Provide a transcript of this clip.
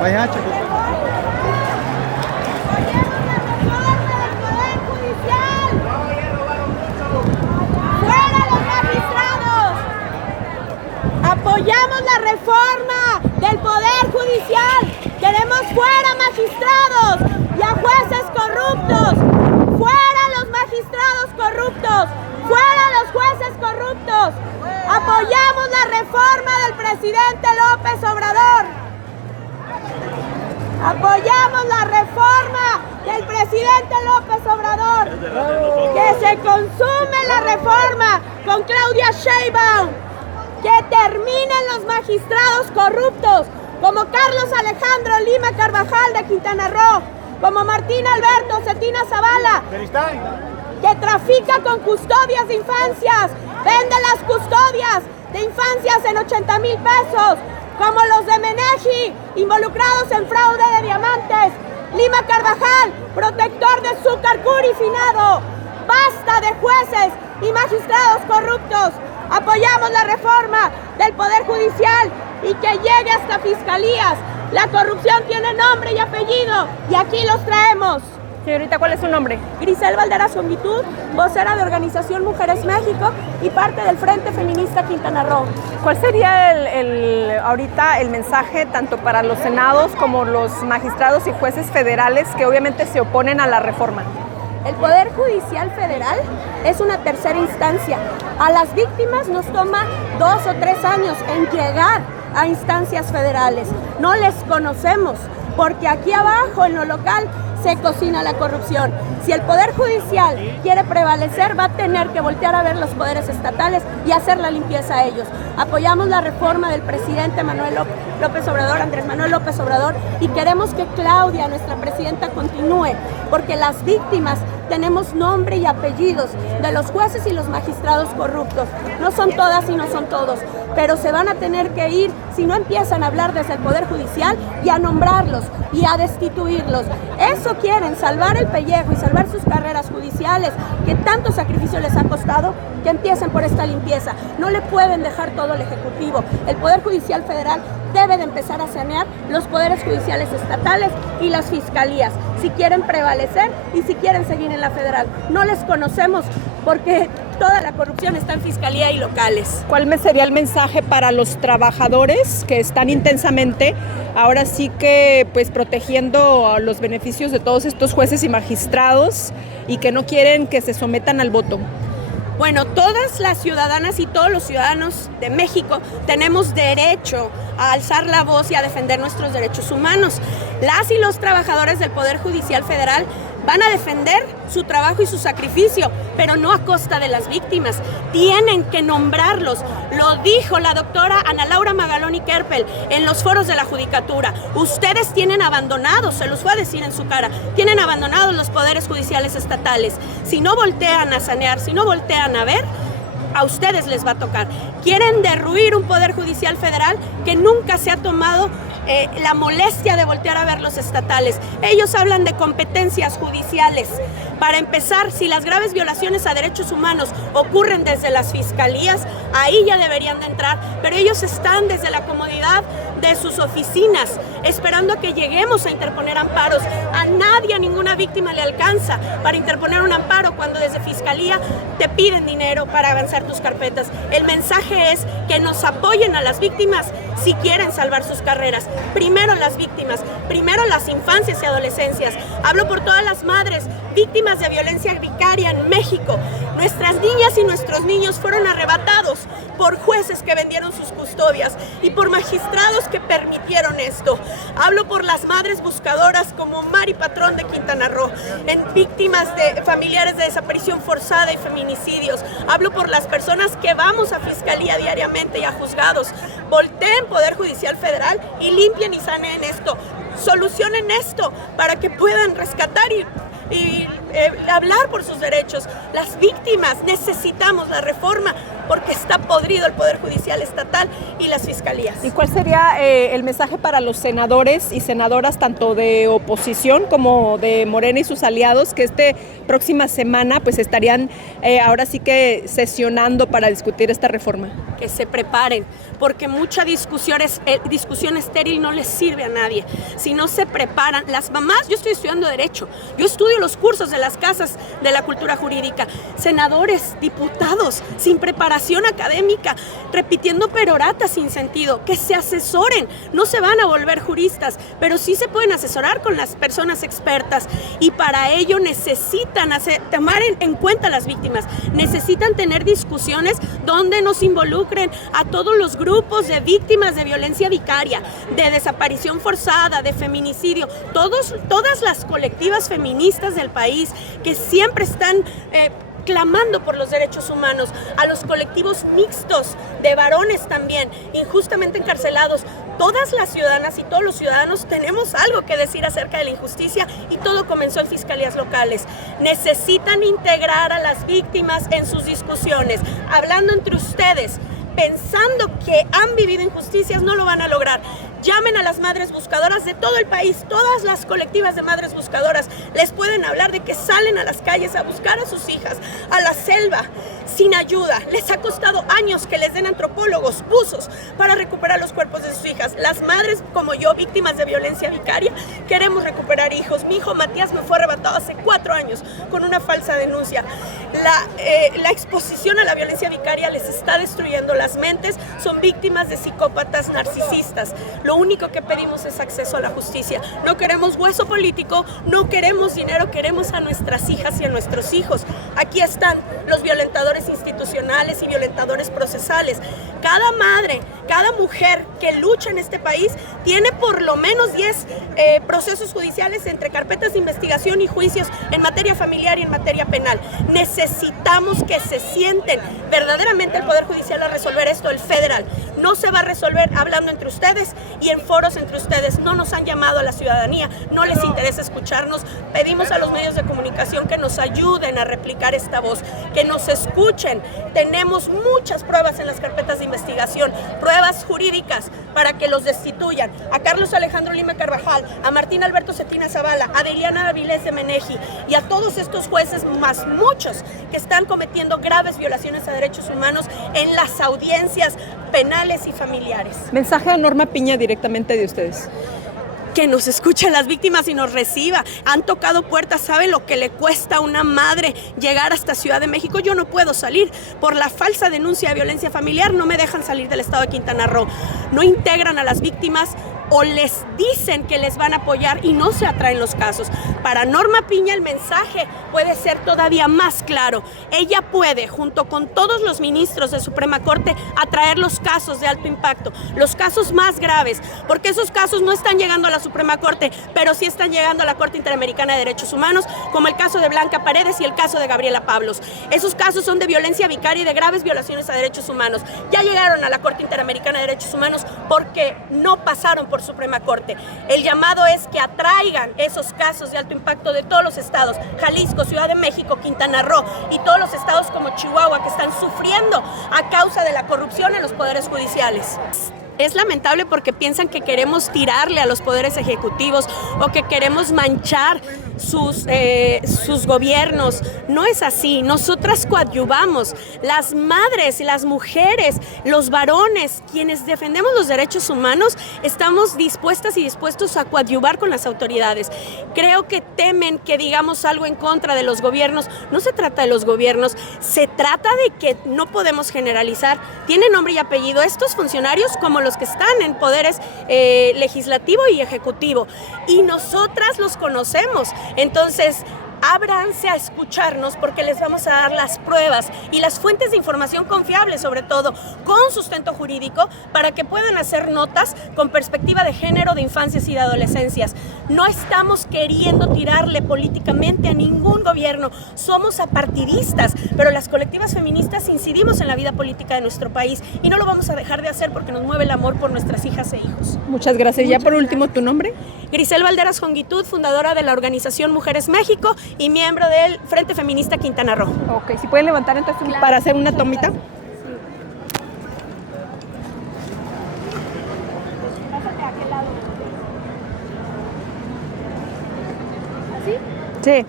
Vaya, chicos. Apoyamos la reforma del Poder Judicial. Queremos fuera magistrados y a jueces corruptos. Fuera los magistrados corruptos. Fuera los jueces corruptos. Apoyamos la reforma del presidente López Obrador. Apoyamos la reforma del presidente López Obrador. Que se consume la reforma con Claudia Sheinbaum. Que terminen los magistrados corruptos, como Carlos Alejandro Lima Carvajal de Quintana Roo, como Martín Alberto Cetina Zavala, que trafica con custodias de infancias, vende las custodias de infancias en 80,000 pesos, como los de Meneji, involucrados en fraude de diamantes, Lima Carvajal, protector de Zúcar Curi finado. Basta de jueces y magistrados corruptos. Apoyamos la reforma del Poder Judicial y que llegue hasta fiscalías. La corrupción tiene nombre y apellido y aquí los traemos. Señorita, ¿cuál es su nombre? Grisel Valderas Songuitud, vocera de Organización Mujeres México y parte del Frente Feminista Quintana Roo. ¿Cuál sería ahorita el mensaje tanto para los senados como los magistrados y jueces federales que obviamente se oponen a la reforma? El Poder Judicial Federal es una tercera instancia. A las víctimas nos toma 2 o 3 años en llegar a instancias federales. No les conocemos porque aquí abajo en lo local se cocina la corrupción. Si el Poder Judicial quiere prevalecer, va a tener que voltear a ver los poderes estatales y hacer la limpieza a ellos. Apoyamos la reforma del presidente López Obrador, Andrés Manuel López Obrador, y queremos que Claudia, nuestra presidenta, continúe, porque las víctimas tenemos nombre y apellidos de los jueces y los magistrados corruptos. No son todas y no son todos, pero se van a tener que ir si no empiezan a hablar desde el Poder Judicial y a nombrarlos y a destituirlos. Eso quieren, salvar el pellejo y salvar sus carreras judiciales, que tanto sacrificio les ha costado, que empiecen por esta limpieza. No le pueden dejar todo al Ejecutivo. El Poder Judicial Federal debe de empezar a sanear los poderes judiciales estatales y las fiscalías, si quieren prevalecer y si quieren seguir en la federal. No les conocemos porque toda la corrupción está en fiscalía y locales. ¿Cuál sería el mensaje para los trabajadores que están intensamente, ahora sí que pues protegiendo los beneficios de todos estos jueces y magistrados y que no quieren que se sometan al voto? Bueno, todas las ciudadanas y todos los ciudadanos de México tenemos derecho a alzar la voz y a defender nuestros derechos humanos. Las y los trabajadores del Poder Judicial Federal van a defender su trabajo y su sacrificio, pero no a costa de las víctimas. Tienen que nombrarlos. Lo dijo la doctora Ana Laura Magaloni Kerpel en los foros de la Judicatura. Ustedes tienen abandonados, se los fue a decir en su cara, tienen abandonados los poderes judiciales estatales. Si no voltean a sanear, si no voltean a ver, a ustedes les va a tocar. Quieren derruir un Poder Judicial Federal que nunca se ha tomado la molestia de voltear a ver los estatales. Ellos hablan de competencias judiciales. Para empezar, si las graves violaciones a derechos humanos ocurren desde las fiscalías, ahí ya deberían de entrar, pero ellos están desde la comodidad de sus oficinas, esperando a que lleguemos a interponer amparos. A nadie, a ninguna víctima le alcanza para interponer un amparo cuando desde fiscalía te piden dinero para avanzar tus carpetas. El mensaje es que nos apoyen a las víctimas si quieren salvar sus carreras. Primero las víctimas, primero las infancias y adolescencias. Hablo por todas las madres víctimas de violencia vicaria en México. Nuestras niñas y nuestros niños fueron arrebatados por jueces que vendieron sus custodias y por magistrados que permitieron esto. Hablo por las madres buscadoras como Mari Patrón de Quintana Roo, en víctimas de familiares de desaparición forzada y feminicidios. Hablo por las personas que vamos a fiscalía diariamente y a juzgados. Volteen Poder Judicial Federal y limpien y saneen esto. Solucionen esto para que puedan rescatar y hablar por sus derechos. Las víctimas necesitamos la reforma porque está podrido el Poder Judicial estatal y las fiscalías. ¿Y cuál sería el mensaje para los senadores y senadoras tanto de oposición como de Morena y sus aliados que próxima semana pues estarían ahora sí que sesionando para discutir esta reforma? Que se preparen, porque mucha discusión estéril no les sirve a nadie. Si no se preparan, las mamás, yo estoy estudiando Derecho, yo estudio los cursos de las casas de la cultura jurídica, senadores, diputados, sin preparación académica, repitiendo peroratas sin sentido, que se asesoren, no se van a volver juristas, pero sí se pueden asesorar con las personas expertas y para ello necesitan tomar en cuenta a las víctimas, necesitan tener discusiones donde nos involucren a todos los grupos de víctimas de violencia vicaria, de desaparición forzada, de feminicidio, todas las colectivas feministas del país que siempre están clamando por los derechos humanos, a los colectivos mixtos de varones también, injustamente encarcelados. Todas las ciudadanas y todos los ciudadanos tenemos algo que decir acerca de la injusticia y todo comenzó en fiscalías locales. Necesitan integrar a las víctimas en sus discusiones, hablando entre ustedes, pensando que han vivido injusticias, no lo van a lograr. Llamen a las madres buscadoras de todo el país, todas las colectivas de madres buscadoras les pueden hablar de que salen a las calles a buscar a sus hijas, a la selva, sin ayuda. Les ha costado años que les den antropólogos, buzos, para recuperar los cuerpos de sus hijas. Las madres como yo, víctimas de violencia vicaria, queremos recuperar hijos. Mi hijo Matías me fue arrebatado hace 4 años con una falsa denuncia. La exposición a la violencia vicaria les está destruyendo las mentes, son víctimas de psicópatas narcisistas. Lo único que pedimos es acceso a la justicia. No queremos hueso político, no queremos dinero, queremos a nuestras hijas y a nuestros hijos. Aquí están los violentadores institucionales y violentadores procesales. Cada madre, cada mujer que lucha en este país tiene por lo menos 10 procesos judiciales entre carpetas de investigación y juicios en materia familiar y en materia penal. Necesitamos que se sienten verdaderamente el Poder Judicial a resolver esto, el federal. No se va a resolver hablando entre ustedes y en foros entre ustedes. No nos han llamado a la ciudadanía, no les interesa escucharnos. Pedimos a los medios de comunicación que nos ayuden a replicar esta voz, que nos escuchen. Tenemos muchas pruebas en las carpetas de investigación, pruebas jurídicas para que los destituyan. A Carlos Alejandro Lima Carvajal, a Martín Alberto Cetina Zavala, a Deliana Avilés de Meneji y a todos estos jueces, más muchos que están cometiendo graves violaciones a derechos humanos en las audiencias penales y familiares. Mensaje a Norma Piña directamente de ustedes. Que nos escuche a las víctimas y nos reciba. Han tocado puertas, ¿sabe lo que le cuesta a una madre llegar hasta Ciudad de México? Yo no puedo salir por la falsa denuncia de violencia familiar, no me dejan salir del estado de Quintana Roo. No integran a las víctimas o les dicen que les van a apoyar y no se atraen los casos. Para Norma Piña el mensaje puede ser todavía más claro. Ella puede, junto con todos los ministros de Suprema Corte, atraer los casos de alto impacto, los casos más graves, porque esos casos no están llegando a la Suprema Corte, pero sí están llegando a la Corte Interamericana de Derechos Humanos, como el caso de Blanca Paredes y el caso de Gabriela Pablos. Esos casos son de violencia vicaria y de graves violaciones a derechos humanos. Ya llegaron a la Corte Interamericana de Derechos Humanos porque no pasaron por Suprema Corte. El llamado es que atraigan esos casos de alto impacto de todos los estados, Jalisco, Ciudad de México, Quintana Roo y todos los estados como Chihuahua que están sufriendo a causa de la corrupción en los poderes judiciales. Es lamentable porque piensan que queremos tirarle a los poderes ejecutivos o que queremos manchar sus gobiernos. No es así. Nosotras coadyuvamos. Las madres, las mujeres, los varones, quienes defendemos los derechos humanos, estamos dispuestas y dispuestos a coadyuvar con las autoridades. Creo que temen que digamos algo en contra de los gobiernos. No se trata de los gobiernos, se trata de que no podemos generalizar. Tiene nombre y apellido estos funcionarios como los que están en poderes legislativo y ejecutivo. Y nosotras los conocemos. Entonces, ábranse a escucharnos porque les vamos a dar las pruebas y las fuentes de información confiables, sobre todo con sustento jurídico, para que puedan hacer notas con perspectiva de género, de infancias y de adolescencias. No estamos queriendo tirarle políticamente a ningún gobierno, somos apartidistas, pero las colectivas feministas incidimos en la vida política de nuestro país y no lo vamos a dejar de hacer porque nos mueve el amor por nuestras hijas e hijos. Muchas gracias. Ya por último, ¿tu nombre? Grisel Valderas Jongitud, fundadora de la organización Mujeres México y miembro del Frente Feminista Quintana Roo. Ok, si pueden levantar entonces claro, para hacer una tomita. Sí. Pásate a aquel lado. ¿Así? Sí.